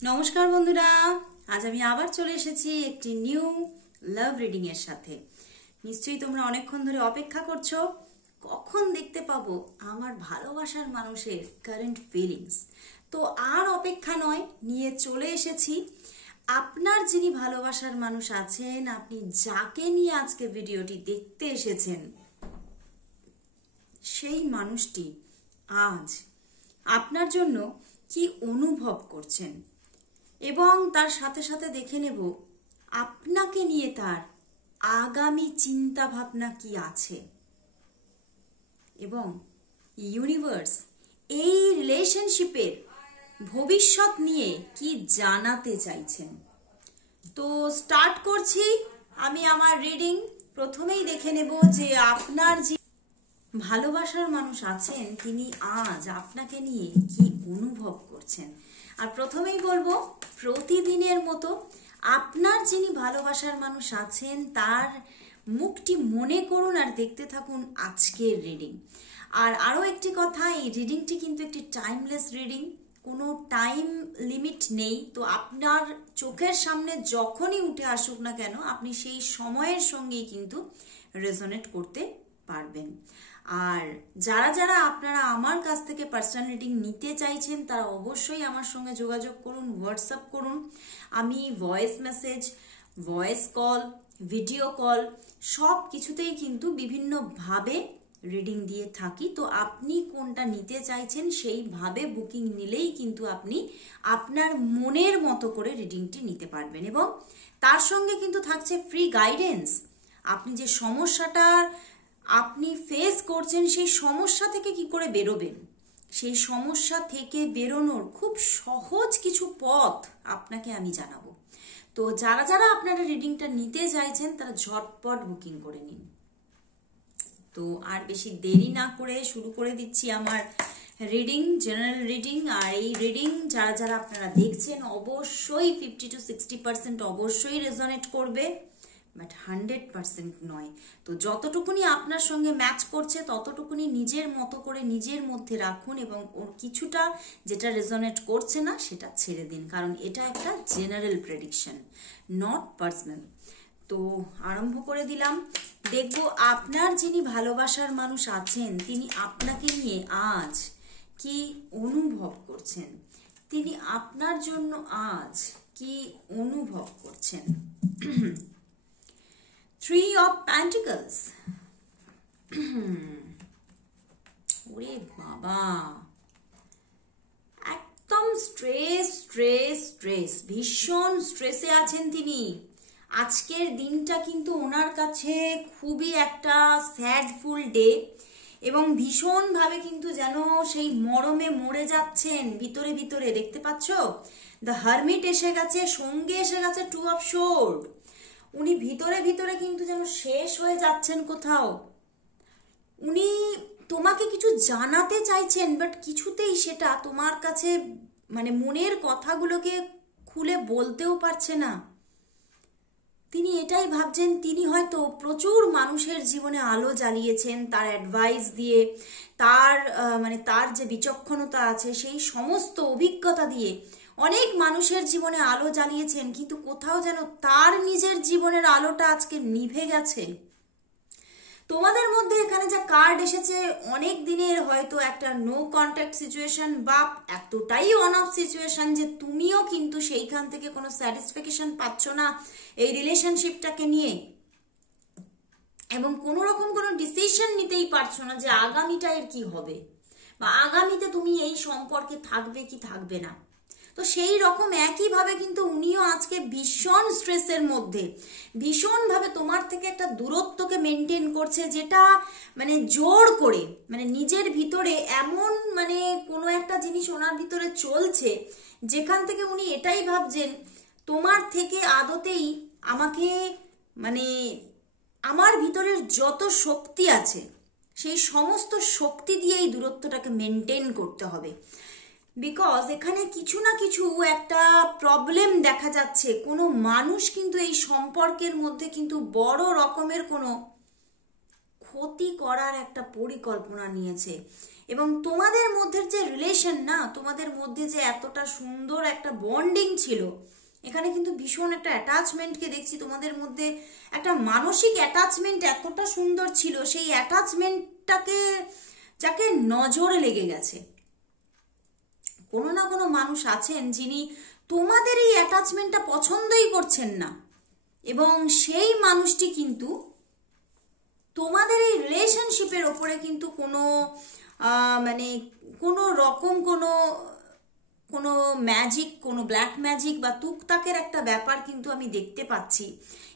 নমস্কার বন্ধুরা, আজ আমি আবার চলে এসেছি একটি নিউ লাভ রিডিং এর সাথে। নিশ্চয়ই তোমরা অনেকক্ষণ ধরে অপেক্ষা করছো কখন দেখতে পাবো আমার ভালোবাসার মানুষের কারেন্ট ফিলিংস। তো আর অপেক্ষা নয়, নিয়ে চলে এসেছি আপনার যিনি ভালোবাসার মানুষ আছেন, আপনি যাকে নিয়ে আজকে ভিডিওটি দেখতে এসেছেন, সেই মানুষটি আজ আপনার জন্য কি অনুভব করছেন এবং তার সাথে সাথে দেখে নেব আপনাকে নিয়ে তার আগামী চিন্তা ভাবনা কি আছে এবং ইউনিভার্স এই রিলেশনশিপের ভবিষ্যৎ নিয়ে কি জানাতে চাইছেন। তো স্টার্ট করছি আমি আমার রিডিং। প্রথমেই দেখে নেব যে আপনার যে ভালোবাসার মানুষ আছেন তিনি আজ আপনাকে নিয়ে কি অনুভব করছেন। আর প্রথমেই বলবো, প্রতিদিনের মতো আপনার যিনি ভালোবাসার মানুষ আছেন তার মুখটি মনে করুন আর দেখতে থাকুন আজকের রিডিং। আর আরও একটি কথা, এই রিডিংটি কিন্তু একটি টাইমলেস রিডিং, কোনো টাইম লিমিট নেই। তো আপনার চোখের সামনে যখনই উঠে আসুক না কেন আপনি সেই সময়ের সঙ্গেই কিন্তু রেজোনেট করতে পারবেন। আর যারা যারা আপনারা আমার কাছ থেকে পার্সোনাল রিডিং নিতে চাইছেন তারা অবশ্যই আমার সঙ্গে যোগাযোগ করুন, হোয়াটসঅ্যাপ করুন। আমি voice message, voice call, video call সব কিছুতেই কিন্তু বিভিন্নভাবে রিডিং দিয়ে থাকি। তো আপনি কোনটা নিতে চাইছেন সেইভাবে বুকিং নিলেই কিন্তু আপনি আপনার মনের মতো করে রিডিংটি নিতে পারবেন এবং তার সঙ্গে কিন্তু থাকছে ফ্রি গাইডেন্স। আপনি যে সমস্যাটা আপনি ফেস করছেন সেই সমস্যা থেকে কি করে বেরোবেন, সেই সমস্যা থেকে বেরোনোর খুব সহজ কিছু পথ আপনাকে আমি জানাবো। তো যারা যারা আপনারা রিডিংটা নিতে চাইছেন তারা ঝটপট বুকিং করে নিন। তো আর বেশি দেরি না করে শুরু করে দিচ্ছি আমার রিডিং, জেনারেল রিডিং। আর এই রিডিং যারা যারা আপনারা দেখছেন অবশ্যই 50 to 60% অবশ্যই রেজোনেট করবে, বাট 100% নয়। তো যতটুকুনি আপনার সঙ্গে ম্যাচ করছে ততটুকুনি নিজের মতো করে নিজের মধ্যে রাখুন এবং ওর কিছুটা যেটা রেজোনেট করছে না সেটা ছেড়ে দিন, কারণ এটা একটা জেনারেল প্রেডিকশন, নট পার্সোনাল। তো আরম্ভ করে দিলাম। দেখবো আপনার যিনি ভালোবাসার মানুষ আছেন তিনি আপনাকে নিয়ে আজ কি অনুভব করছেন, তিনি আপনার জন্য আজ কি অনুভব করছেন। Three of Pentacles. ওরে বাবা, একদম স্ট্রেস স্ট্রেস স্ট্রেস, ভীষণ স্ট্রেসে আছেন তিনি। আজকের দিনটা কিন্তু ওনার কাছে খুবই একটা স্যাডফুল ডে এবং ভীষণভাবে কিন্তু যেন সেই মরমে মরে যাচ্ছেন ভিতরে ভিতরে। দেখতে পাচ্ছ দ্য হারমিট এসে গেছে, সঙ্গে এসে গেছে টু অফ সোর্ড। উনি ভিতরে ভিতরে কিন্তু যেন শেষ হয়ে যাচ্ছেন কোথাও। উনি তোমাকে কিছু জানাতে চাইছেন বাট কিছুতেই সেটা তোমার কাছে মানে মনের কথাগুলোকে খুলে বলতেও পারছে না। তিনি এটাই ভাবছেন তিনি হয়তো প্রচুর মানুষের জীবনে আলো জ্বালিয়েছেন তার অ্যাডভাইস দিয়ে, তার তার যে বিচক্ষণতা আছে সেই সমস্ত অভিজ্ঞতা দিয়ে অনেক মানুষের জীবনে আলো জ্বালিয়েছেন, কিন্তু কোথাও যেন তার নিজের জীবনের আলোটা আজকে নিভে গেছে। তোমাদের মধ্যে এখানে যা কার্ড এসেছে অনেক দিনের হয়তো একটা নো কন্ট্যাক্ট সিচুয়েশন বা এতটাই অন অফ সিচুয়েশন যে তুমিও কিন্তু সেইখান থেকে কোনো স্যাটিসফ্যাকশন পাচ্ছ না এই রিলেশনশিপটাকে নিয়ে এবং কোনো রকম কোনো ডিসিশন নিতেই পারছো না যে আগামীটা এর কি হবে বা আগামীতে তুমি এই সম্পর্কে থাকবে কি থাকবে না। তো সেই রকম একইভাবে কিন্তু উনিও আজকে ভীষণ স্ট্রেসের মধ্যে, ভীষণভাবে তোমার থেকে একটা দূরত্বকে মেনটেন করছে, যেটা জোর করে নিজের ভিতরে এমন কোনো একটা জিনিস ওনার ভিতরে চলছে যেখান থেকে উনি এটাই ভাবছেন তোমার থেকে আদতেই আমাকে আমার ভিতরের যত শক্তি আছে সেই সমস্ত শক্তি দিয়ে এই দূরত্বটাকে মেনটেন করতে হবে। বিকজ এখানে কিছু না কিছু একটা প্রবলেম দেখা যাচ্ছে, কোনো মানুষ কিন্তু এই সম্পর্কের মধ্যে কিন্তু বড় রকমের কোনো ক্ষতি করার একটা পরিকল্পনা নিয়েছে এবং তোমাদের মধ্যে যে রিলেশন না, তোমাদের মধ্যে যে এতটা সুন্দর একটা বন্ডিং ছিল, এখানে কিন্তু ভীষণ একটা অ্যাটাচমেন্টকে দেখছি তোমাদের মধ্যে। একটা মানসিক অ্যাটাচমেন্ট এতটা সুন্দর ছিল, সেই অ্যাটাচমেন্টটাকে যাকে নজরে লেগে গেছে। কোনো না কোনো মানুষ আছেন যিনি তোমাদের এই অ্যাটাচমেন্টটা পছন্দই করছেন না, এবং সেই মানুষটি কিন্তু তোমাদের এই রিলেশনশিপের ওপরে কিন্তু কোনো মানে কোনো রকম কোনো ম্যাজিক, কোনো ব্ল্যাক ম্যাজিক বা তুকতাকের একটা ব্যাপার কিন্তু আমি দেখতে পাচ্ছি।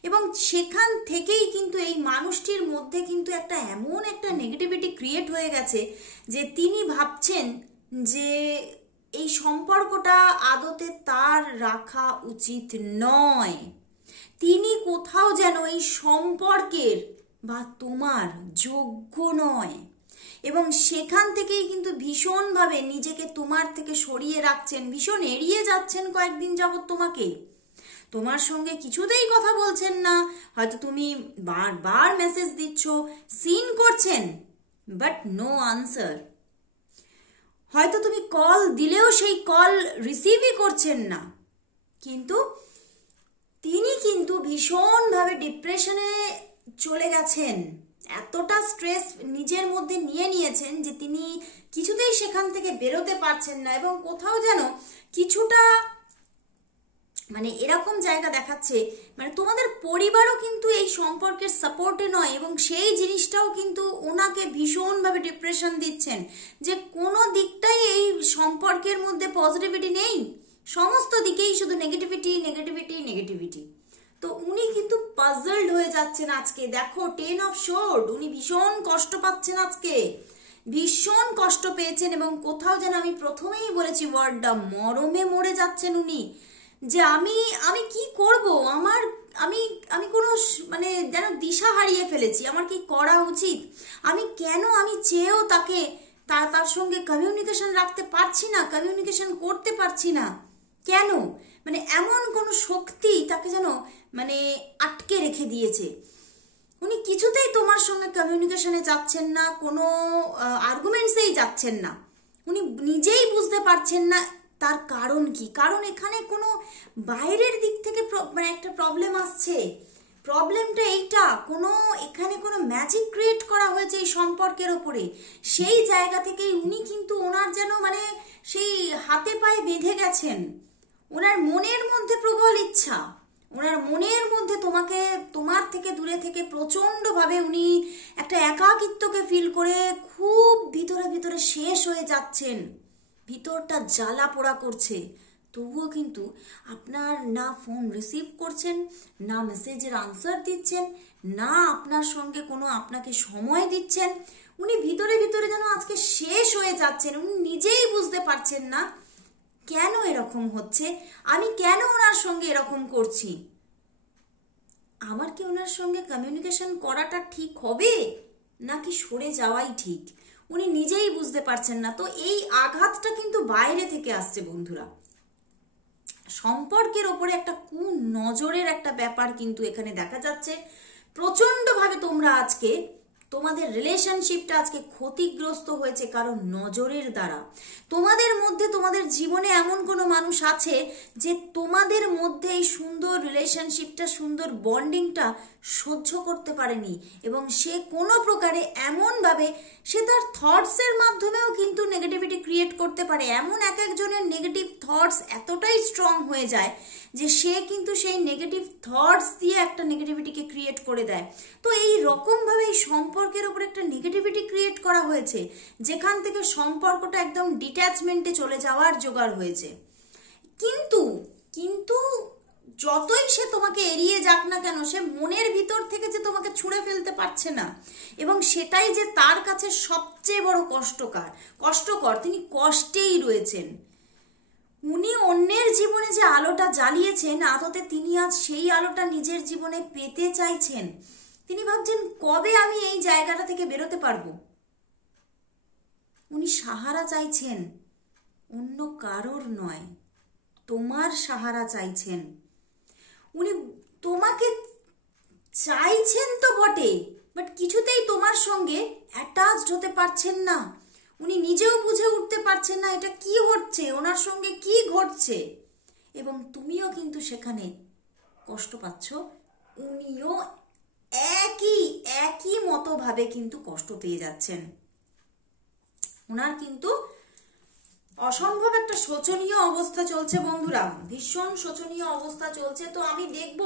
এবং সেখান থেকেই কিন্তু এই মানুষটির মধ্যে কিন্তু একটা এমন একটা নেগেটিভিটি ক্রিয়েট হয়ে গেছে যে তিনি ভাবছেন যে এই সম্পর্কটা আদতে তার রাখা উচিত নয়। তিনি কোথাও যেন এই সম্পর্কের বা তোমার যোগ্য নয়, এবং সেখান থেকেই কিন্তু ভীষণভাবে নিজেকে তোমার থেকে সরিয়ে রাখছেন, ভীষণ এড়িয়ে যাচ্ছেন কয়েকদিন যাবত তোমাকে। তোমার সঙ্গে কিছুতেই কথা বলছেন না, হয়তো তুমি বারবার মেসেজ দিচ্ছ, সিন করছেন, বাট নো আনসার। হয়তো তুমি কল দিলেও সেই কল রিসিভই করছেন না। কিন্তু তিনি কিন্তু ভীষণভাবে ডিপ্রেশনে চলে গেছেন, এতটা স্ট্রেস নিজের মধ্যে নিয়ে নিয়েছেন যে তিনি কিছুতেই সেখান থেকে বেরোতে পারছেন না। এবং কোথাও যেন কিছুটা মানে এরকম জায়গা দেখাচ্ছে, মানে তোমাদের পরিবারও কিন্তু এই সম্পর্কের সাপোর্টে নয়, এবং সেই জিনিসটাও কিন্তু ওনাকে ভীষণভাবে ডিপ্রেশন দিচ্ছেন যে কোনো দিকটাই এই সম্পর্কের মধ্যে পজিটিভিটি নেই, সমস্ত দিকেই শুধু নেগেটিভিটি নেগেটিভিটি নেগেটিভিটি। তো উনি কিন্তু পাজলড হয়ে যাচ্ছেন আজকে। দেখো 10 অফ সোর্ড, উনি ভীষণ কষ্ট পাচ্ছেন আজকে, ভীষণ কষ্ট পেয়েছেন। এবং কোথাও যেন আমি প্রথমেই বলেছি ওয়ার্ডটা, মরমে মরে যাচ্ছেন উনি, যে আমি কি করব, আমি কোনো মানে যেন দিশা হারিয়ে ফেলেছি, আমার কি করা উচিত, আমি চেয়েও তাকে তার সঙ্গে কমিউনিকেশন রাখতে পারছি না, কমিউনিকেশন করতে পারছি না, কেন? মানে এমন কোন শক্তি তাকে যেন মানে আটকে রেখে দিয়েছে। উনি কিছুতেই তোমার সঙ্গে কমিউনিকেশনে যাচ্ছেন না, কোনো আর্গুমেন্টসেই যাচ্ছেন না। উনি নিজেই বুঝতে পারছেন না তার কারণ কি। কারণ এখানে কোনো বাইরের দিক থেকে মানে একটা প্রবলেম আসছে। প্রবলেমটা এইটা, এখানে কোনো ম্যাজিক ক্রিয়েট করা হয়েছে এই সম্পর্কের ওপরে। সেই জায়গা থেকেই উনি কিন্তু ওনার যেন মানে সেই হাতে পায়ে বেঁধে গেছেন। ওনার মনের মধ্যে প্রবল ইচ্ছা, ওনার মনের মধ্যে তোমার থেকে দূরে থেকে প্রচন্ডভাবে উনি একটা একাকিত্বকে ফিল করে খুব ভিতরে ভিতরে শেষ হয়ে যাচ্ছেন, ভিতরটা জ্বালা পোড়া করছে। তবুও কিন্তু আপনার না ফোন রিসিভ করছেন, না মেসেজের আনসার দিচ্ছেন, না আপনার সঙ্গে কোনো আপনাকে সময় দিচ্ছেন। উনি ভিতরে ভিতরে যেন আজকে শেষ হয়ে যাচ্ছেন। উনি নিজেই বুঝতে পারছেন না কেন এরকম হচ্ছে, আমি কেন ওনার সঙ্গে এরকম করছি, আমার কি ওনার সঙ্গে কমিউনিকেশন করাটা ঠিক হবে নাকি সরে যাওয়াই ঠিক, উনি নিজেই বুঝতে পারছেন না। তো এই আঘাতটা কিন্তু বাইরে থেকে আসছে বন্ধুরা। সম্পর্কের ওপরে একটা নজরের একটা ব্যাপার কিন্তু এখানে দেখা যাচ্ছে। প্রচন্ডভাবে তোমরা আজকে তোমাদের রিলেশনশিপটা আজকে ক্ষতিগ্রস্ত হয়েছে কারণ নজরের দ্বারা। তোমাদের মধ্যে তোমাদের জীবনে এমন কোনো মানুষ আছে যে তোমাদের মধ্যে এই সুন্দর রিলেশনশিপটা, সুন্দর বন্ডিংটা সহ্য করতে পারেনি, এবং সে কোনো প্রকারে এমনভাবে সে তার থটসের মাধ্যমেও কিন্তু নেগেটিভিটি ক্রিয়েট করতে পারে। এমন এক একজনের নেগেটিভ থটস এতটাই স্ট্রং হয়ে যায় যে সে কিন্তু সেই নেগেটিভ থটস দিয়ে একটা নেগেটিভিটিকে ক্রিয়েট করে দেয়। তো এই রকমভাবে এই সম্পর্কের ওপর একটা নেগেটিভিটি ক্রিয়েট করা হয়েছে, যেখান থেকে সম্পর্কটা একদম ডিট্যাচমেন্টে চলে যাওয়ার জোগাড় হয়েছে। কিন্তু যতই সে তোমাকে এড়িয়ে যাক না কেন, সে মনের ভিতর থেকে যে তোমাকে ছুঁড়ে ফেলতে পারছে না, এবং সেটাই যে তার কাছে সবচেয়ে বড় কষ্টকর। তিনি কষ্টেই রয়েছেন। উনি অন্যের জীবনে যে আলোটা জ্বালিয়েছেন, আদতে তিনি আজ সেই আলোটা নিজের জীবনে পেতে চাইছেন। তিনি ভাবছেন কবে আমি এই জায়গাটা থেকে বেরোতে পারবো। উনি সাহারা চাইছেন, অন্য কারোর নয়, তোমার সাহারা চাইছেন। উনি তোমাকে চাইছেন তো বটে, বাট কিছুতেই তোমার সঙ্গে অ্যাটাচড হতে পারছেন না। উনি নিজেও বুঝে উঠতে পারছেন না এটা কি হচ্ছে, ওনার সঙ্গে কি ঘটছে, এবং তুমিও কিন্তু সেখানে কষ্ট পাচ্ছ, উনিও একই মতোভাবে কিন্তু কষ্ট পেয়ে যাচ্ছেন। ওনার কিন্তু অসম্ভব একটা শোচনীয় অবস্থা চলছে বন্ধুরা, ভীষণ শোচনীয় অবস্থা চলছে। তো আমি দেখব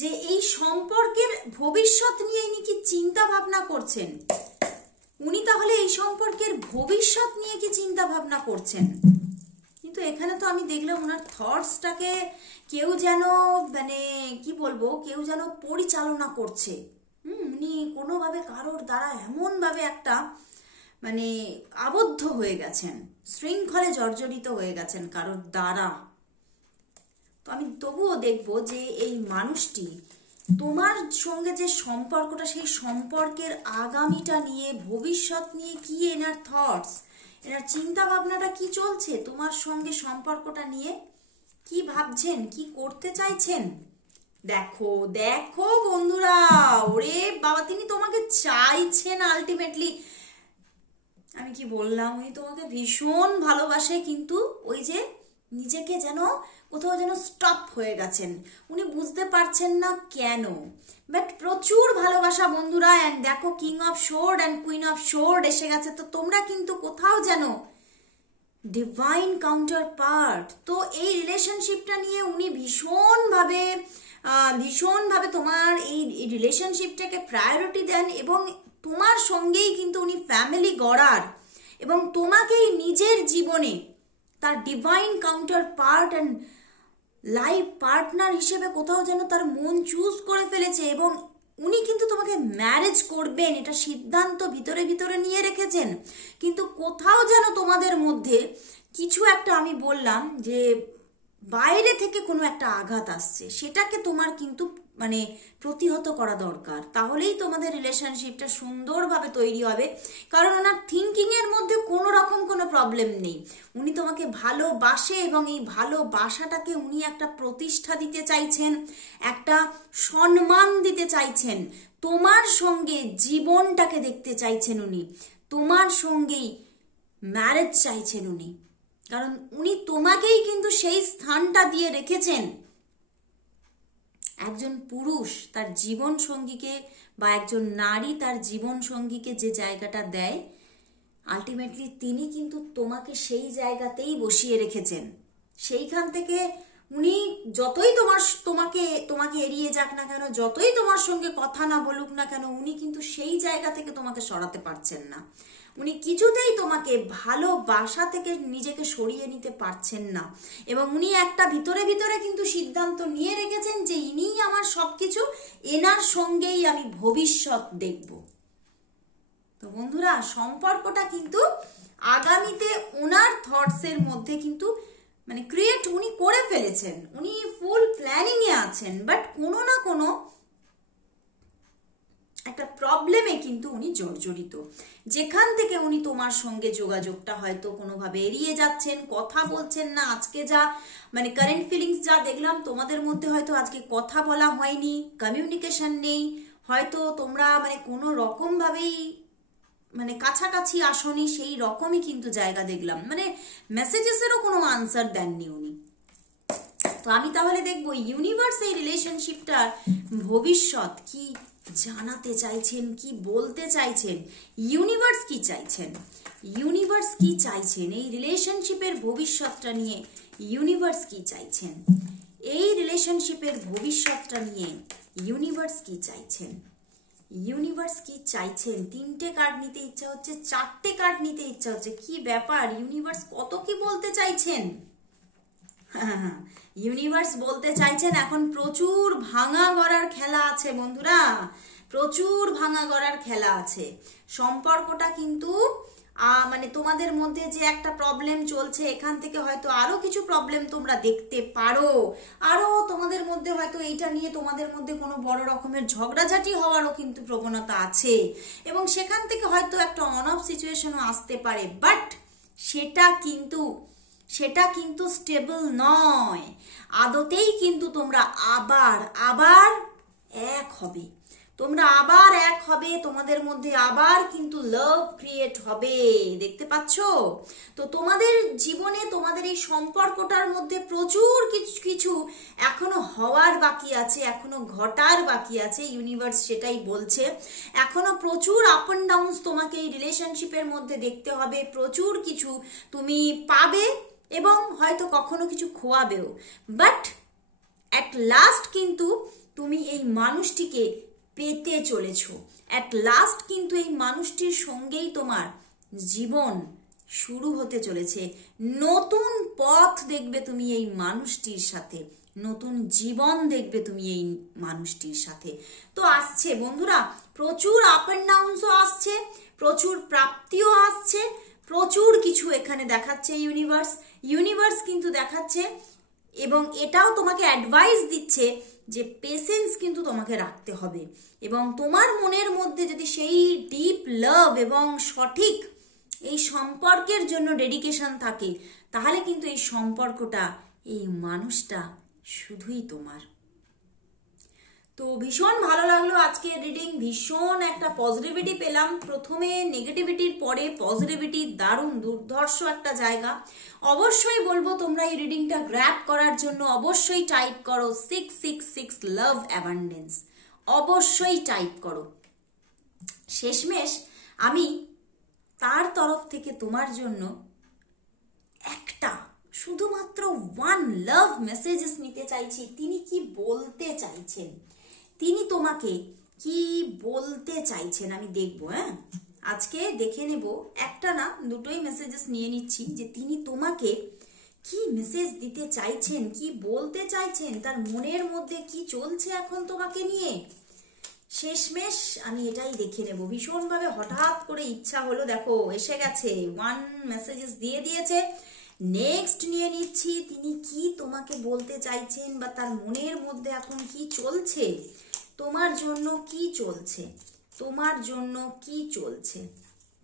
যে এই সম্পর্কের ভবিষ্যৎ নিয়ে ইনি কি চিন্তা ভাবনা করছেন, উনি তাহলে এই সম্পর্কের ভবিষ্যৎ নিয়ে কি চিন্তা ভাবনা করছেন। কিন্তু এখানে তো আমি দেখলাম ওনার থটসটাকে কেউ যেন মানে কি বলবো, কেউ যেন পরিচালনা করছে। উনি কোনোভাবে কারোর দ্বারা এমনভাবে একটা মানে আবদ্ধ হয়ে গেছেন, শৃঙ্খলে জর্জরিত হয়ে গেছেন কারোর দ্বারা। তো আমি তবুও দেখবো যে এই মানুষটি তোমার সঙ্গে যে সম্পর্কটা, সেই সম্পর্কের আগামীটা নিয়ে, ভবিষ্যৎ নিয়ে কি এনার থটস, এনার চিন্তা ভাবনাটা কি চলছে, তোমার সঙ্গে সম্পর্কটা নিয়ে কি ভাবছেন, কি করতে চাইছেন। দেখো দেখো বন্ধুরা, ওরে বাবা, তিনি তোমাকে চাইছেন আলটিমেটলি। আমি কি বললাম, উনি তোমাকে ভীষণ ভালোবাসে, কিন্তু ওই যে নিজেকে যেন কোথাও যেন স্টপ হয়ে গেছেন, উনি বুঝতে পারছেন না কেন, বাট প্রচুর ভালোবাসা বন্ধুরা। অ্যান্ড দেখো king of শোর্ড and queen of শোর্ড এসে গেছে, তো তোমরা কিন্তু কোথাও যেন ডিভাইন কাউন্টার পার্ট। তো এই রিলেশনশিপটা নিয়ে উনি ভীষণভাবে তোমার এই রিলেশনশিপটাকে প্রায়োরিটি দেন, এবং তোমার সঙ্গেই কিন্তু উনি ফ্যামিলি গড়ার এবং তোমাকেই নিজের জীবনে তার divine counter part and life partner হিসেবে কোথাও যেন তার মন চুজ করে ফেলেছে, এবং উনি কিন্তু তোমাকে ম্যারেজ করবেন এটা সিদ্ধান্ত ভিতরে ভিতরে নিয়ে রেখেছেন। কিন্তু কোথাও যেন তোমাদের মধ্যে কিছু একটা, আমি বললাম যে বাইরে থেকে কোনো একটা আঘাত আসছে, সেটাকে তোমার কিন্তু মানে প্রতিহত করা দরকার, তাহলেই তোমাদের রিলেশনশিপটা সুন্দরভাবে তৈরি হবে। কারণ ওনার থিঙ্কিং এর মধ্যে কোনো রকম কোনো প্রবলেম নেই, উনি তোমাকে ভালোবাসে এবং এই ভালোবাসাটাকে উনি একটা প্রতিষ্ঠা দিতে চাইছেন, একটা সম্মান দিতে চাইছেন, তোমার সঙ্গে জীবনটাকে দেখতে চাইছেন উনি, তোমার সঙ্গেই ম্যারেজ চাইছেন উনি, কারণ উনি তোমাকেই কিন্তু সেই স্থানটা দিয়ে রেখেছেন। একজন পুরুষ তার জীবন সঙ্গীকে বা একজন নারী তার জীবন সঙ্গীকে যে জায়গাটা দেয়, আলটিমেটলি তিনি কিন্তু তোমাকে সেই জায়গাতেই বসিয়ে রেখেছেন। সেইখান থেকে উনি যতই তোমাকে এড়িয়ে যাক না কেন, যতই তোমার সঙ্গে কথা না বলুক না কেন, উনি কিন্তু সেই জায়গা থেকে তোমাকে সরাতে পারছেন না, উনি কিছুতেই তোমাকে ভালোবাসা থেকে নিজেকে সরিয়ে নিতে পারছেন না, এবং উনি একটা ভিতরে ভিতরে কিন্তু সিদ্ধান্ত নিয়ে রেখেছেন যে ইনিই আমার সবকিছু, এনার সঙ্গেই আমি ভবিষ্যৎ দেখব। তো বন্ধুরা, সম্পর্কটা কিন্তু আগামীতে ওনার থটসের মধ্যে কিন্তু মানে ক্রিয়েট উনি করে ফেলেছেন, উনি ফুল প্ল্যানিং এ আছেন, বাট কোনো না কোনো একটা প্রবলেমে কিন্তু উনি জর্জরিত, যেখান থেকে উনি তোমার সঙ্গে যোগাযোগটা হয়তো কোনোভাবে এড়িয়ে যাচ্ছেন, কথা বলছেন না। আজকে যা মানে কারেন্ট ফিলিংস যা দেখলাম, তোমাদের মধ্যে হয়তো আজকে কথা বলা হয়নি, কমিউনিকেশন নেই, হয়তো তোমরা মানে কোনো রকম ভাবেই মানে কাছাকাছি আসনি, সেই রকমই কিন্তু জায়গা দেখলাম, মানে মেসেজেসেরও কোনো আনসার দেননি উনি। তো আমি তাহলে দেখবো ইউনিভার্স এই রিলেশনশিপটার ভবিষ্যৎ কি জানাতে চাইছেন, কি বলতে চাইছেন, ইউনিভার্স কি চাইছেন, ইউনিভার্স কি চাইছেন এই রিলেশনশিপের ভবিষ্যৎটা নিয়ে, ইউনিভার্স কি চাইছেন এই রিলেশনশিপের ভবিষ্যৎটা নিয়ে, ইউনিভার্স কি চাইছেন, ইউনিভার্স কি চাইছেন। 3টে কার্ড নিতে ইচ্ছা হচ্ছে, 4টে কার্ড নিতে ইচ্ছা হচ্ছে, কি ব্যাপার, ইউনিভার্স কত কি বলতে চাইছেন। ইউনিভার্স বলতে চাইছেন এখন প্রচুর ভাঙা গড়ার খেলা আছে বন্ধুরা, প্রচুর ভাঙা গড়ার খেলা আছে। সম্পর্কটা কিন্তু মানে তোমাদের মধ্যে যে একটা প্রবলেম চলছে, এখান থেকে হয়তো আরো কিছু প্রবলেম তোমরা দেখতে পারো, আরো তোমাদের মধ্যে হয়তো এইটা নিয়ে তোমাদের মধ্যে কোনো বড় রকমের ঝগড়াঝাটি হওয়ারও কিন্তু প্রবণতা আছে, এবং সেখান থেকে হয়তো একটা অন অফ সিচুয়েশনও আসতে পারে, বাট সেটা কিন্তু স্টেবল নয়, আদতেই কিন্তু তোমরা আবার এক হবে, তোমরা আবার এক হবে, তোমাদের মধ্যে আবার কিন্তু লাভ ক্রিয়েট হবে, দেখতে পাচ্ছ? তো তোমাদের জীবনে তোমাদের এই সম্পর্কটার মধ্যে প্রচুর কিছু কিছু এখনো হওয়ার বাকি আছে, এখনো ঘটার বাকি আছে, ইউনিভার্স সেটাই বলছে। এখনো প্রচুর আপ অ্যান্ড ডাউনস তোমাকে এই রিলেশনশিপের মধ্যে দেখতে হবে, প্রচুর কিছু তুমি পাবে এবং হয়তো কখনো কিছু খোয়াবেও, বাট অ্যাট লাস্ট কিন্তু তুমি এই মানুষটিকে পেতে চলেছ। অ্যাট লাস্ট কিন্তু এই মানুষটির সঙ্গেই তোমার জীবন শুরু হতে চলেছে। নতুন পথ দেখবে তুমি এই মানুষটির সাথে, নতুন জীবন দেখবে তুমি এই মানুষটির সাথে। তো আসছে বন্ধুরা, প্রচুর আপ অ্যান্ড ডাউনসও আসছে, প্রচুর প্রাপ্তিও আসছে, প্রচুর কিছু এখানে দেখাচ্ছে ইউনিভার্স কিন্তু দেখাচ্ছে এবং এটাও তোমাকে অ্যাডভাইস দিচ্ছে যে পেশেন্স কিন্তু তোমাকে রাখতে হবে এবং তোমার মনের মধ্যে যদি সেই ডিপ লাভ এবং সঠিক এই সম্পর্কের জন্য ডেডিকেশন থাকে, তাহলে কিন্তু এই সম্পর্কটা, এই মানুষটা শুধুই তোমার। তো ভীষণ ভালো লাগলো আজকের রিডিং, ভীষণ একটা পজিটিভিটি পেলাম। প্রথমে নেগেটিভিটির পরে পজিটিভিটি, দারুণ দুর্ধর্ষ একটা জায়গা। অবশ্যই বলবো তোমরা এই রিডিংটা গ্র্যাব করার জন্য অবশ্যই টাইপ করো 666 লাভ অ্যাবান্ডেন্স, অবশ্যই টাইপ করো। শেষমেশ আমি তার তরফ থেকে তোমার জন্য একটা শুধুমাত্র ওয়ান লাভ মেসেজেস নিতে চাইছি। তিনি কি বলতে চাইছেন, তিনি তোমাকে কি বলতে চাইছেন আমি দেখবো। হ্যাঁ, আজকে দেখে নেব, একটা না দুটোই মেসেজেস নিয়ে নিচ্ছি যে তিনি তোমাকে কি মেসেজ দিতে চাইছেন, কি বলতে চাইছেন, তার মনের মধ্যে কি চলছে এখন তোমাকে নিয়ে। শেষমেশ আমি এটাই দেখে নেব। ভীষণভাবে হঠাৎ করে ইচ্ছা হলো, দেখো এসে গেছে, ওয়ান মেসেজেস দিয়ে দিয়েছে। নেক্সট নিয়ে নিচ্ছি, তিনি কি তোমাকে বলতে চাইছেন বা তার মনের মধ্যে এখন কি চলছে, তোমার জন্য কি চলছে, তোমার জন্য কি চলছে,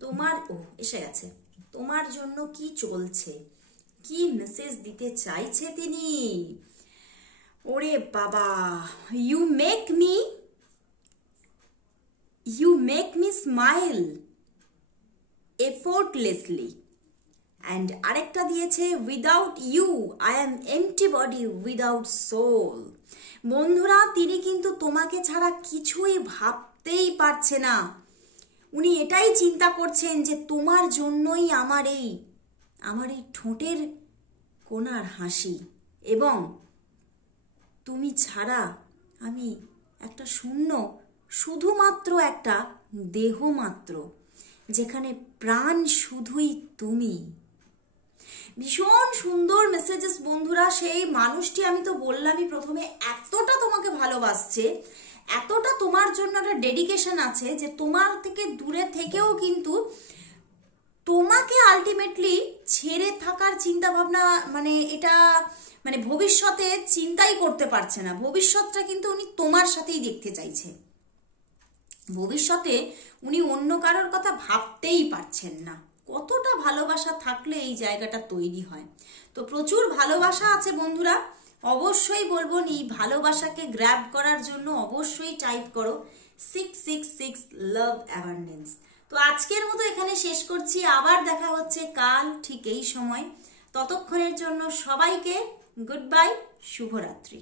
তোমার এসে গেছে, তোমার জন্য কি চলছে, কি মেসেজ দিতে চাইছে তিনি। ওরে বাবা, you make me smile effortlessly, and আরেকটা দিয়েছে without you I am empty body without soul. বন্ধুরা, তিনি কিন্তু তোমাকে ছাড়া কিছুই ভাবতেই পারছে না। উনি এটাই চিন্তা করছেন যে তোমার জন্যই আমার এই ঠোঁটের কোণার হাসি, এবং তুমি ছাড়া আমি একটা শূন্য, শুধুমাত্র একটা দেহ মাত্র, যেখানে প্রাণ শুধুই তুমি। ভীষণ সুন্দর মেসেজেস বন্ধুরা। সেই মানুষটি, আমি তো বললামই প্রথমে, এতটা তোমাকে ভালোবাসছে, এতটা তোমার জন্য একটা ডেডিকেশন আছে যে তোমার থেকে দূরে থেকেও কিন্তু তোমাকে আলটিমেটলি ছেড়ে থাকার চিন্তা ভাবনা, এটা ভবিষ্যতে চিন্তাই করতে পারছে না। ভবিষ্যৎটা কিন্তু উনি তোমার সাথেই দেখতে চাইছে, ভবিষ্যতে উনি অন্য কারোর কথা ভাবতেই পারছেন না। কতটা ভালোবাসা থাকলে এই জায়গাটা তৈরি হয়। তো প্রচুর ভালোবাসা আছে বন্ধুরা, অবশ্যই বলবো এই ভালোবাসাকে গ্র্যাব করার জন্য অবশ্যই টাইপ করো 666 লাভ অ্যাবান্ডেন্স। তো আজকের মতো এখানে শেষ করছি, আবার দেখা হচ্ছে কাল ঠিক এই সময়। ততক্ষণের জন্য সবাইকে গুড বাই, শুভরাত্রি।